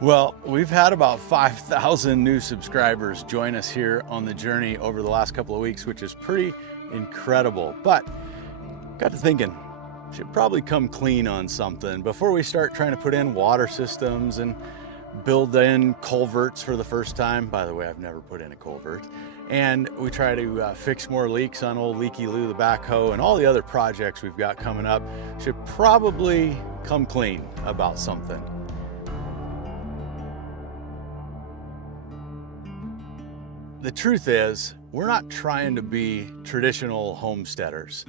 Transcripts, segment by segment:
Well, we've had about 5,000 new subscribers join us here on the journey over the last couple of weeks, which is pretty incredible. But got to thinking, should probably come clean on something before we start trying to put in water systems and build in culverts for the first time. By the way, I've never put in a culvert. And we try to fix more leaks on old Leaky Lou, the backhoe, and all the other projects we've got coming up. Should probably come clean about something. The truth is, we're not trying to be traditional homesteaders.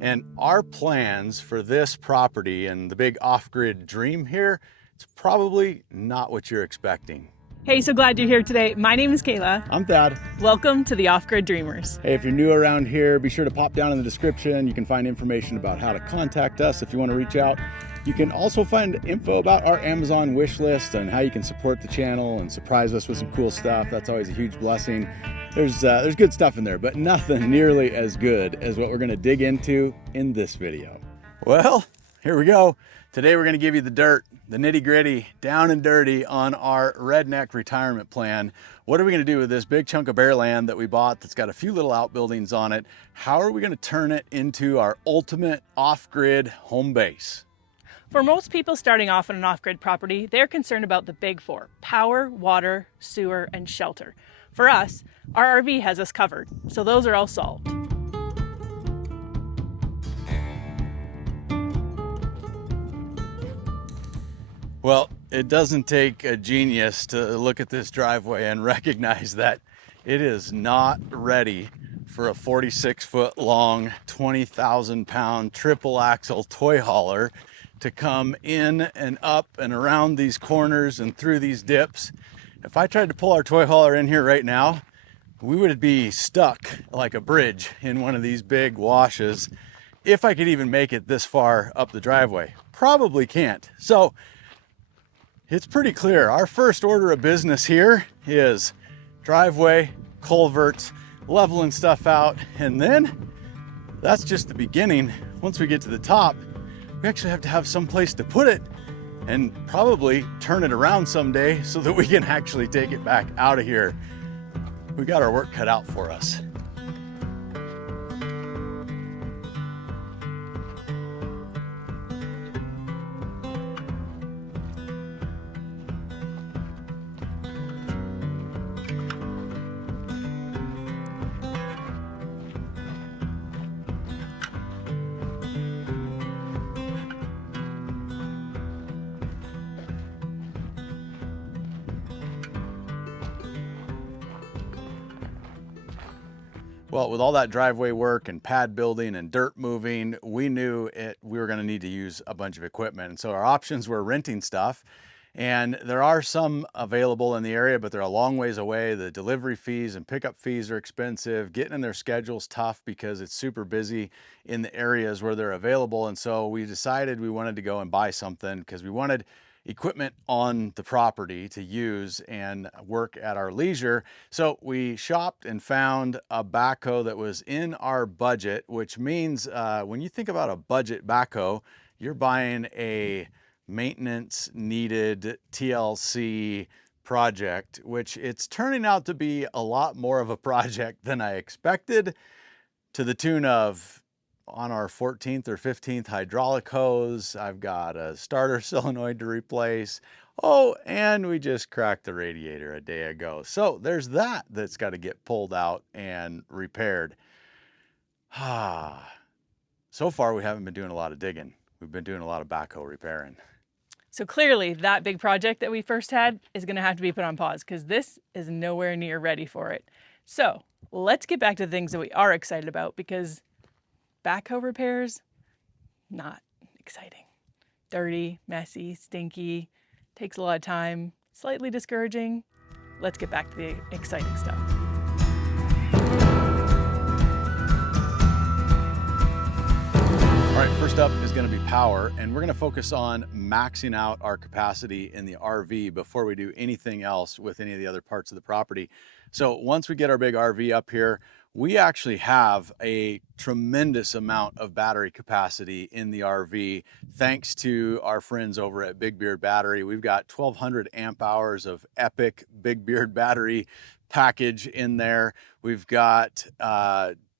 And our plans for this property and the big off-grid dream here, it's probably not what you're expecting. Hey, so glad you're here today. My name is Kayla. I'm Thad. Welcome to the Off-Grid Dreamers. Hey, if you're new around here, be sure to pop down in the description. You can find information about how to contact us if you want to reach out. You can also find info about our Amazon wish list and how you can support the channel and surprise us with some cool stuff. That's always a huge blessing. There's good stuff in there, but nothing nearly as good as what we're going to dig into in this video. Well, here we go. Today we're going to give you the dirt, the nitty gritty, down and dirty on our redneck retirement plan. What are we going to do with this big chunk of bare land that we bought that's got a few little outbuildings on it? How are we going to turn it into our ultimate off-grid home base? For most people starting off on an off-grid property, they're concerned about the big four: power, water, sewer, and shelter. For us, our RV has us covered, so those are all solved. Well, it doesn't take a genius to look at this driveway and recognize that it is not ready for a 46-foot long, 20,000-pound triple axle toy hauler to come in and up and around these corners and through these dips. If I tried to pull our toy hauler in here right now, we would be stuck like a bridge in one of these big washes, if I could even make it this far up the driveway. Probably can't. So it's pretty clear. Our first order of business here is driveway, culverts, leveling stuff out, and then that's just the beginning. Once we get to the top, we actually have to have some place to put it and probably turn it around someday so that we can actually take it back out of here. We got our work cut out for us. Well, with all that driveway work and pad building and dirt moving, we knew we were going to need to use a bunch of equipment. And so our options were renting stuff. And there are some available in the area, but they're a long ways away. The delivery fees and pickup fees are expensive. Getting in their schedule's tough because it's super busy in the areas where they're available. And so we decided we wanted to go and buy something because we wanted equipment on the property to use and work at our leisure. So we shopped and found a backhoe that was in our budget, which means when you think about a budget backhoe, you're buying a maintenance needed TLC project, which it's turning out to be a lot more of a project than I expected, to the tune of, on our 14th or 15th hydraulic hose, I've got a starter solenoid to replace. Oh, and we just cracked the radiator a day ago. So there's that's got to get pulled out and repaired. So far, we haven't been doing a lot of digging. We've been doing a lot of backhoe repairing. So clearly that big project that we first had is going to have to be put on pause because this is nowhere near ready for it. So let's get back to the things that we are excited about, because backhoe repairs, not exciting. Dirty, messy, stinky, takes a lot of time, slightly discouraging. Let's get back to the exciting stuff. All right, first up is going to be power, and we're going to focus on maxing out our capacity in the RV before we do anything else with any of the other parts of the property. So once we get our big RV up here, We actually have a tremendous amount of battery capacity in the RV thanks to our friends over at Big Beard Battery. We've got 1200 amp hours of epic Big Beard battery package in there. We've got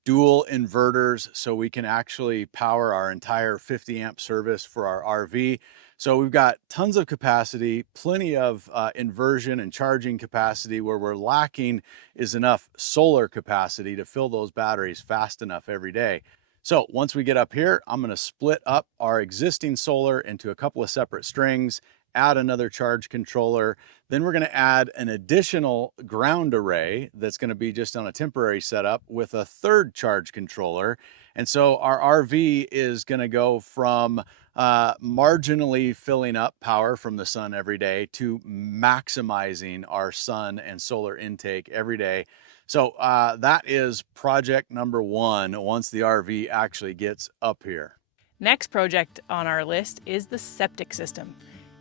dual inverters so we can actually power our entire 50 amp service for our RV. So we've got tons of capacity, plenty of inversion and charging capacity. Where we're lacking is enough solar capacity to fill those batteries fast enough every day. So once we get up here, I'm going to split up our existing solar into a couple of separate strings, add another charge controller. Then we're going to add an additional ground array that's going to be just on a temporary setup with a third charge controller. And so our RV is going to go from marginally filling up power from the sun every day to maximizing our sun and solar intake every day. So that is project number one once the RV actually gets up here. Next project on our list is the septic system.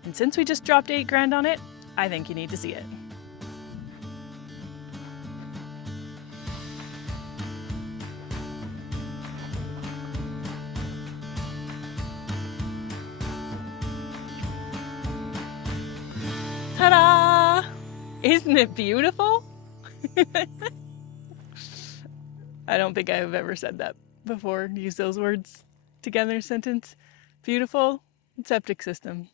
And since we just dropped $8,000 on it, I think you need to see it. Ta-da! Isn't it beautiful? I don't think I've ever said that before, used those words together in a sentence. Beautiful septic system.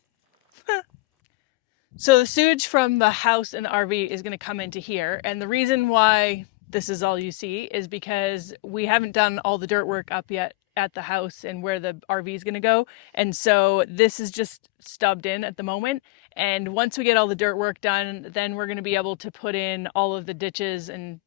So the sewage from the house and the RV is going to come into here. And the reason why this is all you see is because we haven't done all the dirt work up yet at the house and where the RV is going to go. And so this is just stubbed in at the moment. And once we get all the dirt work done, then we're going to be able to put in all of the ditches and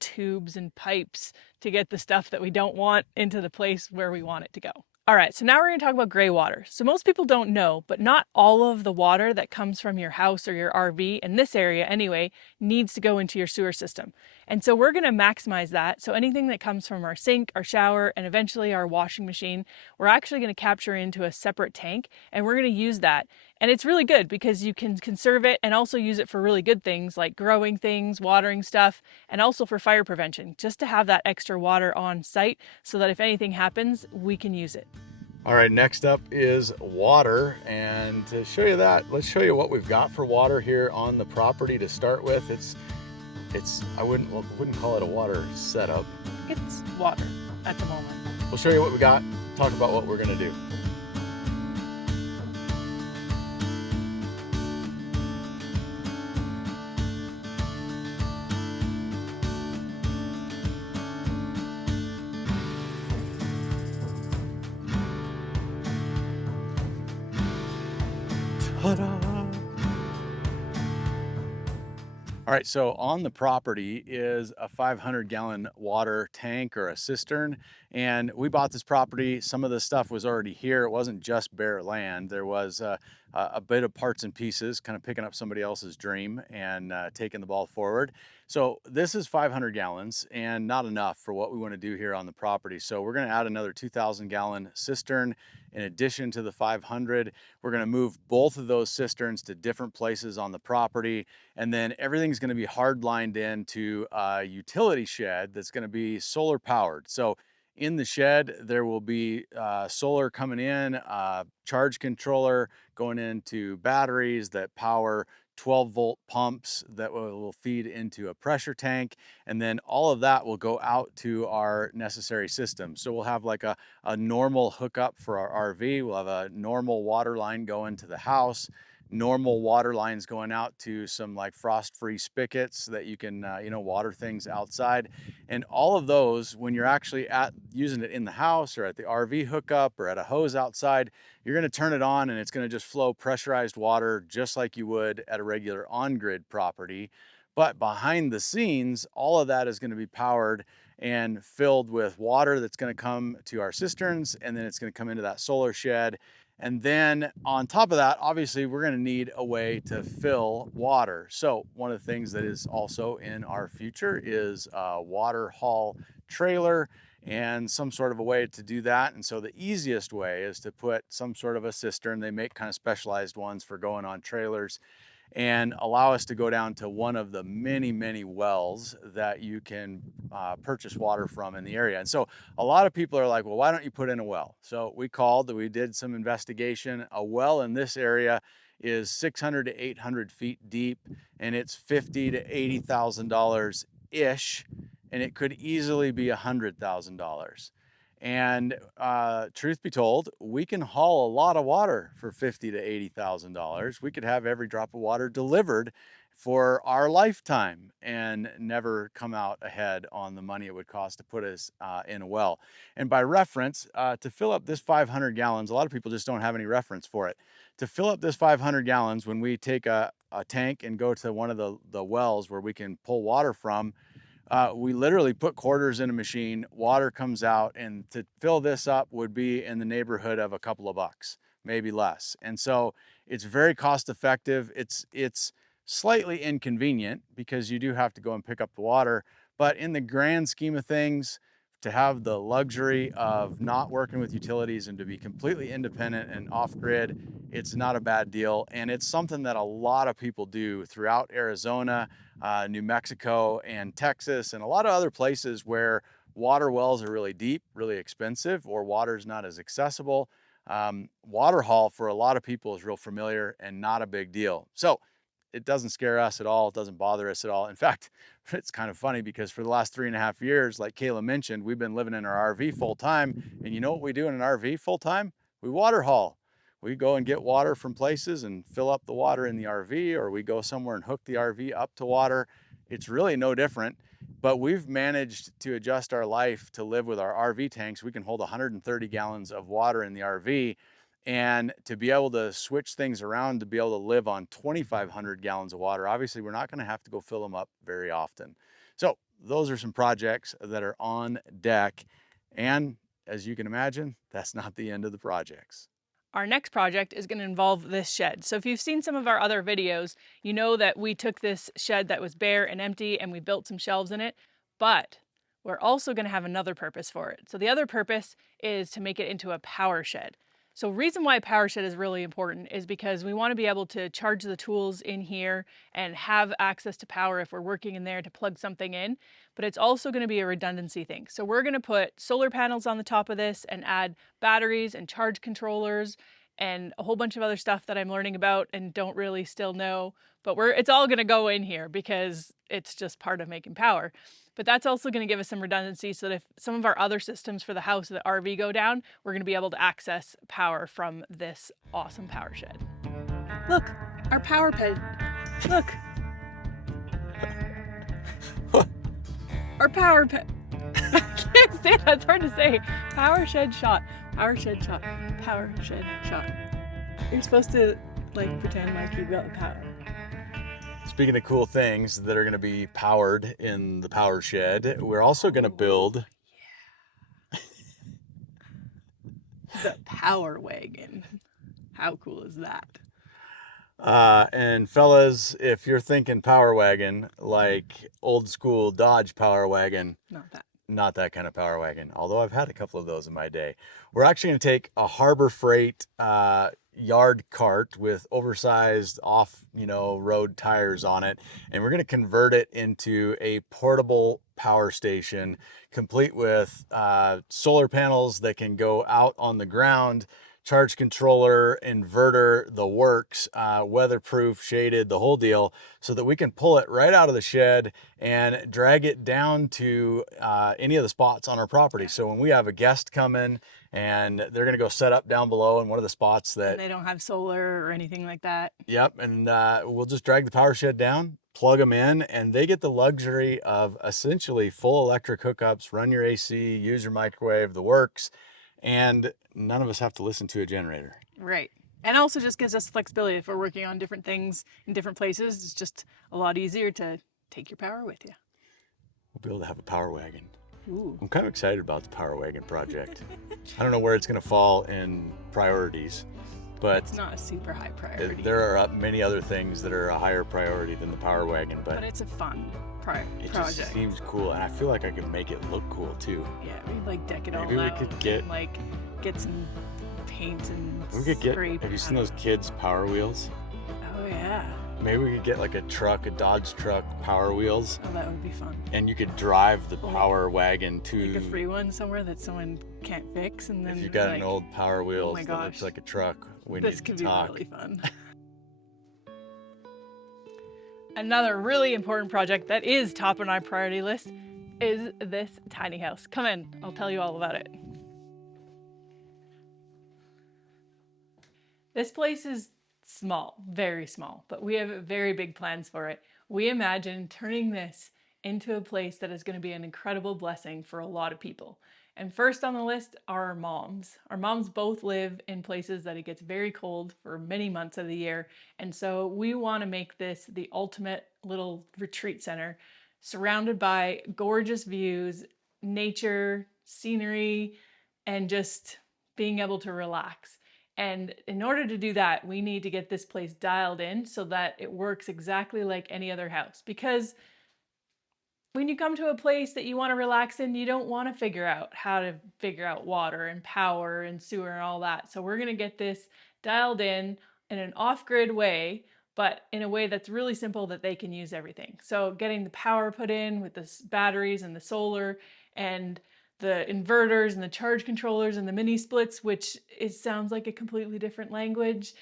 tubes and pipes to get the stuff that we don't want into the place where we want it to go. All right, so now we're going to talk about gray water. So most people don't know, but not all of the water that comes from your house or your RV, in this area anyway, needs to go into your sewer system. And so we're going to maximize that. So anything that comes from our sink, our shower, and eventually our washing machine, we're actually going to capture into a separate tank, and we're going to use that. And it's really good because you can conserve it and also use it for really good things like growing things, watering stuff, and also for fire prevention, just to have that extra water on site so that if anything happens, we can use it. All right, next up is water. And to show you that, let's show you what we've got for water here on the property to start with. I wouldn't call it a water setup. It's water at the moment. We'll show you what we got, talk about what we're gonna do. Ta-da! All right, so on the property is a 500-gallon water tank or a cistern, and we bought this property. Some of the stuff was already here. It wasn't just bare land. There was a bit of parts and pieces, kind of picking up somebody else's dream and taking the ball forward. So this is 500 gallons and not enough for what we want to do here on the property. So we're going to add another 2,000-gallon cistern in addition to the 500. We're going to move both of those cisterns to different places on the property, and then everything's going to be hard lined into a utility shed that's going to be solar powered. So in the shed, there will be solar coming in, charge controller going into batteries that power 12-volt pumps that will feed into a pressure tank. And then all of that will go out to our necessary system. So we'll have like a normal hookup for our RV. We'll have a normal water line going to the house, normal water lines going out to some like frost-free spigots that you can water things outside. And all of those, when you're actually using it in the house or at the RV hookup or at a hose outside, you're going to turn it on and it's going to just flow pressurized water just like you would at a regular on-grid property. But behind the scenes, all of that is going to be powered and filled with water that's going to come to our cisterns, and then it's going to come into that solar shed. And then on top of that, obviously, we're going to need a way to fill water. So one of the things that is also in our future is a water haul trailer and some sort of a way to do that. And so the easiest way is to put some sort of a cistern. They make kind of specialized ones for going on trailers. and allow us to go down to one of the many, many wells that you can purchase water from in the area. And so a lot of people are like, well, why don't you put in a well? So we did some investigation. A well in this area is 600 to 800 feet deep, and it's $50,000 to $80,000 ish, and it could easily be $100,000. And truth be told, we can haul a lot of water for $50,000 to $80,000. We could have every drop of water delivered for our lifetime and never come out ahead on the money it would cost to put us in a well. And by reference, to fill up this 500 gallons, a lot of people just don't have any reference for it. To fill up this 500 gallons, when we take a tank and go to one of the wells where we can pull water from, we literally put quarters in a machine, water comes out, and to fill this up would be in the neighborhood of a couple of bucks, maybe less. And so it's very cost effective. It's slightly inconvenient because you do have to go and pick up the water, but in the grand scheme of things, to have the luxury of not working with utilities and to be completely independent and off grid, it's not a bad deal. And it's something that a lot of people do throughout Arizona, New Mexico, and Texas, and a lot of other places where water wells are really deep, really expensive, or water's not as accessible. Water haul for a lot of people is real familiar and not a big deal. So it doesn't scare us at all. It doesn't bother us at all. In fact, it's kind of funny because for the last 3.5 years, like Kayla mentioned, we've been living in our RV full time. And you know what we do in an RV full time? We water haul. We go and get water from places and fill up the water in the RV, or we go somewhere and hook the RV up to water. It's really no different, but we've managed to adjust our life to live with our RV tanks. We can hold 130 gallons of water in the RV, and to be able to switch things around to be able to live on 2,500 gallons of water. Obviously, we're not going to have to go fill them up very often. So those are some projects that are on deck. And as you can imagine, that's not the end of the projects. Our next project is going to involve this shed. So if you've seen some of our other videos, you know that we took this shed that was bare and empty and we built some shelves in it, but we're also going to have another purpose for it. So the other purpose is to make it into a power shed. So reason why a power shed is really important is because we want to be able to charge the tools in here and have access to power if we're working in there to plug something in, but it's also going to be a redundancy thing. So we're going to put solar panels on the top of this and add batteries and charge controllers and a whole bunch of other stuff that I'm learning about and don't really still know, but it's all going to go in here because it's just part of making power. But that's also going to give us some redundancy so that if some of our other systems for the house or the RV go down, we're going to be able to access power from this awesome power shed. Look, our power ped. Look. Our power ped. I can't say that. It's hard to say. Power shed shot. Power shed shot. Power shed shot. You're supposed to pretend like you've got the power. Speaking of cool things that are going to be powered in the power shed, we're also going to build the power wagon. How cool is that? And fellas, if you're thinking power wagon, like old school Dodge power wagon, not that kind of power wagon, although I've had a couple of those in my day. We're actually going to take a Harbor Freight yard cart with oversized road tires on it, and we're going to convert it into a portable power station complete with solar panels that can go out on the ground, charge controller, inverter, the works, weatherproof, shaded, the whole deal, so that we can pull it right out of the shed and drag it down to any of the spots on our property. So when we have a guest come in and they're gonna go set up down below in one of the spots that... And they don't have solar or anything like that. Yep, and we'll just drag the power shed down, plug them in, and they get the luxury of essentially full electric hookups, run your AC, use your microwave, the works, and none of us have to listen to a generator. Right. And also just gives us flexibility. If we're working on different things in different places, it's just a lot easier to take your power with you. We'll be able to have a power wagon. Ooh. I'm kind of excited about the power wagon project. I don't know where it's going to fall in priorities, but it's not a super high priority. There are many other things that are a higher priority than the power wagon, but it's a fun project. Just seems cool, and I feel like I could make it look cool too. Yeah, we'd deck it all Maybe out. We could get get some paint and we could get. spray. Have you seen those kids' Power Wheels? Oh yeah. Maybe we could get like a Dodge truck, power wheels, Oh, that would be fun. and you could drive the power wagon to. Like a free one somewhere that someone can't fix, and then If you got like, an old power wheels my that gosh. looks like a truck, we this need could to be talk. really fun. Another really important project that is top on our priority list is this tiny house. Come in, I'll tell you all about it. This place is small, very small, but we have very big plans for it. We imagine turning this into a place that is going to be an incredible blessing for a lot of people. And first on the list are our moms. Our moms both live in places that it gets very cold for many months of the year. And so we want to make this the ultimate little retreat center, surrounded by gorgeous views, nature, scenery, and just being able to relax. And in order to do that, we need to get this place dialed in so that it works exactly like any other house. Because when you come to a place that you want to relax in, you don't want to figure out how to figure out water and power and sewer and all that. So we're going to get this dialed in an off-grid way, but in a way that's really simple that they can use everything. So getting the power put in with the batteries and the solar and the inverters and the charge controllers and the mini splits, which sounds like a completely different language.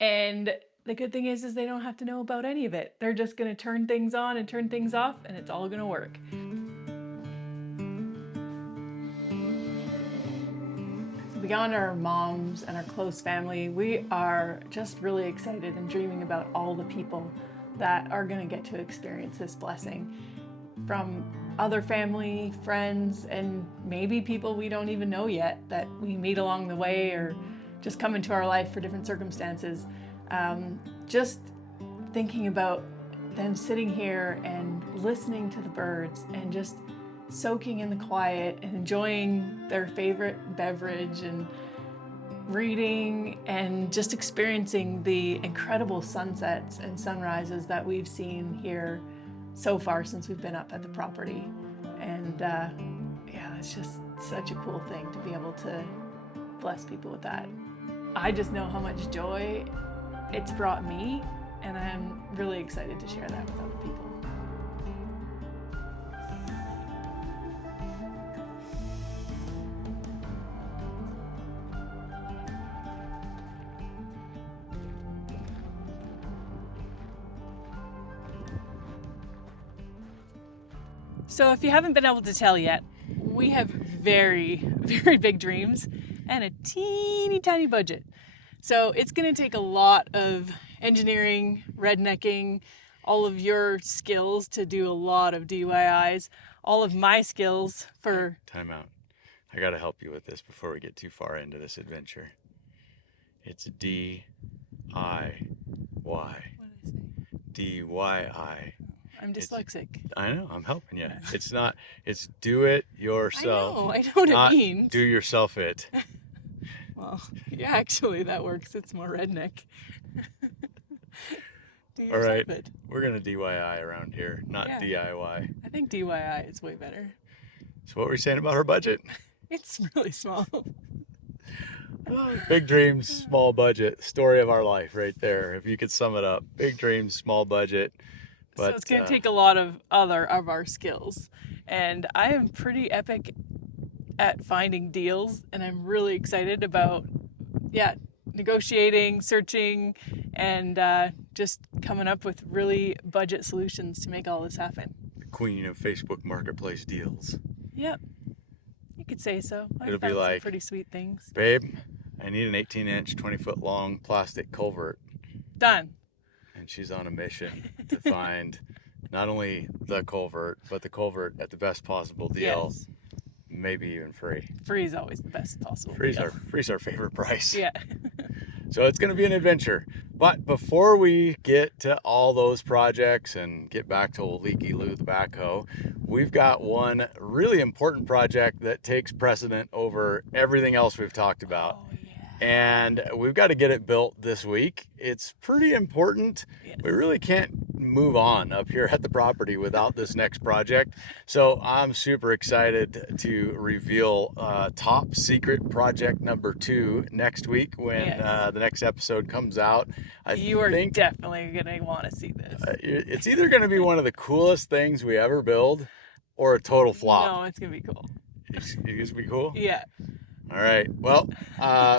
And the good thing is they don't have to know about any of it. They're just going to turn things on and turn things off, and it's all going to work. So beyond our moms and our close family, we are just really excited and dreaming about all the people that are going to get to experience this blessing. From other family, friends, and maybe people we don't even know yet that we meet along the way or just come into our life for different circumstances. Just thinking about them sitting here and listening to the birds and just soaking in the quiet and enjoying their favorite beverage and reading and just experiencing the incredible sunsets and sunrises that we've seen here so far since we've been up at the property. And yeah, it's just such a cool thing to be able to bless people with that. I just know how much joy it's brought me, and I'm really excited to share that with other people. So if you haven't been able to tell yet, we have very, very big dreams and a teeny tiny budget. So it's going to take a lot of engineering, rednecking, all of your skills to do a lot of DIYs, all of my skills for... Time out. I got to help you with this before we get too far into this adventure. It's DIY. What did I say? DIY. I'm dyslexic. I know, I'm helping you. It's not, it's do it yourself. I know what not it means. Do yourself it. Well, yeah, actually that works. It's more redneck. Do All right, it. we're going to DIY around here, not DIY. I think DIY is way better. So what were you saying about her budget? It's really small. Big dreams, small budget. Story of our life right there. If you could sum it up. Big dreams, small budget. But, so it's going to take a lot of our skills. And I am pretty epic at finding deals, and I'm really excited about, negotiating, searching, and just coming up with really budget solutions to make all this happen. The queen of Facebook Marketplace deals. Yep. You could say so. It'll I've be found like, some pretty sweet things. Babe, I need an 18-inch, 20-foot long plastic culvert. Done. And she's on a mission to find not only the culvert, but the culvert at the best possible deal. Yes. Maybe even free. Free is always the best possible Free's deal. Free's our favorite price. Yeah. So it's going to be an adventure. But before we get to all those projects and get back to old Leaky Lou the backhoe, we've got one really important project that takes precedent over everything else we've talked about. Oh, yeah. And we've got to get it built this week. It's pretty important. Yes. We really can't move on up here at the property without this next project. So I'm super excited to reveal top secret project number 2 next week when Yes. the next episode comes out. You are definitely going to want to see this. It's either going to be one of the coolest things we ever build or a total flop. No, it's going to be cool. It's going to be cool? Yeah. All right. Well,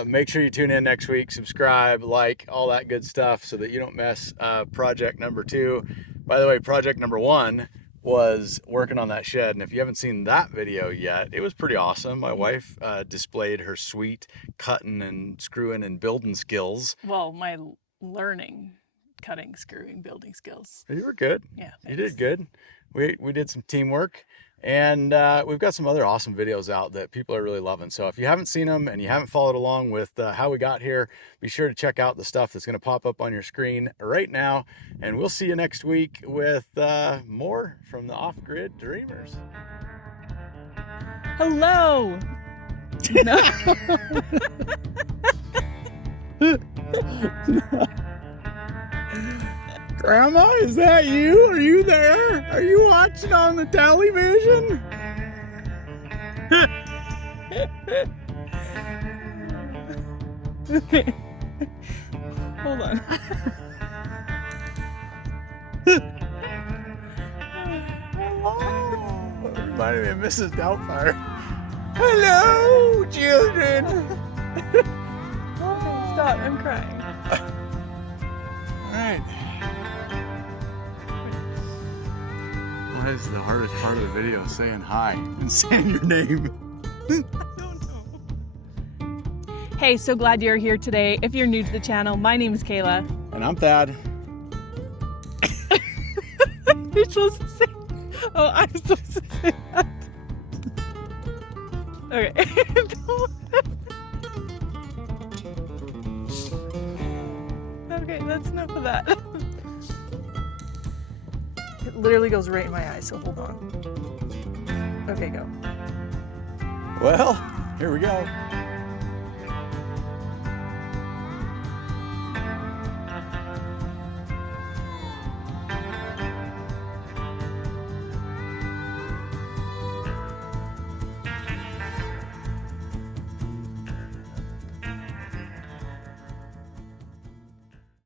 make sure you tune in next week, subscribe, like, all that good stuff so that you don't miss project number 2. By the way, project number 1 was working on that shed. And if you haven't seen that video yet, it was pretty awesome. My wife displayed her sweet cutting and screwing and building skills. Well, my learning, cutting, screwing, building skills. You were good. Yeah. You did good. We did some teamwork. And we've got some other awesome videos out that people are really loving. So if you haven't seen them and you haven't followed along with how we got here, be sure to check out the stuff that's going to pop up on your screen right now. And we'll see you next week with more from the Off-Grid Dreamers. Hello. No. Grandma, is that you? Are you there? Are you watching on the television? Hold on. Reminded me of Mrs. Doubtfire. Hello, children. Stop, I'm crying. All right. What is the hardest part of the video? Saying hi and saying your name. Hey, so glad you're here today. If you're new to the channel, my name is Kayla. And I'm Thad. You're supposed to say. Oh, I'm supposed to say that. Okay. Okay, that's enough of that. It literally goes right in my eye, so hold on. Okay, go. Well, here we go.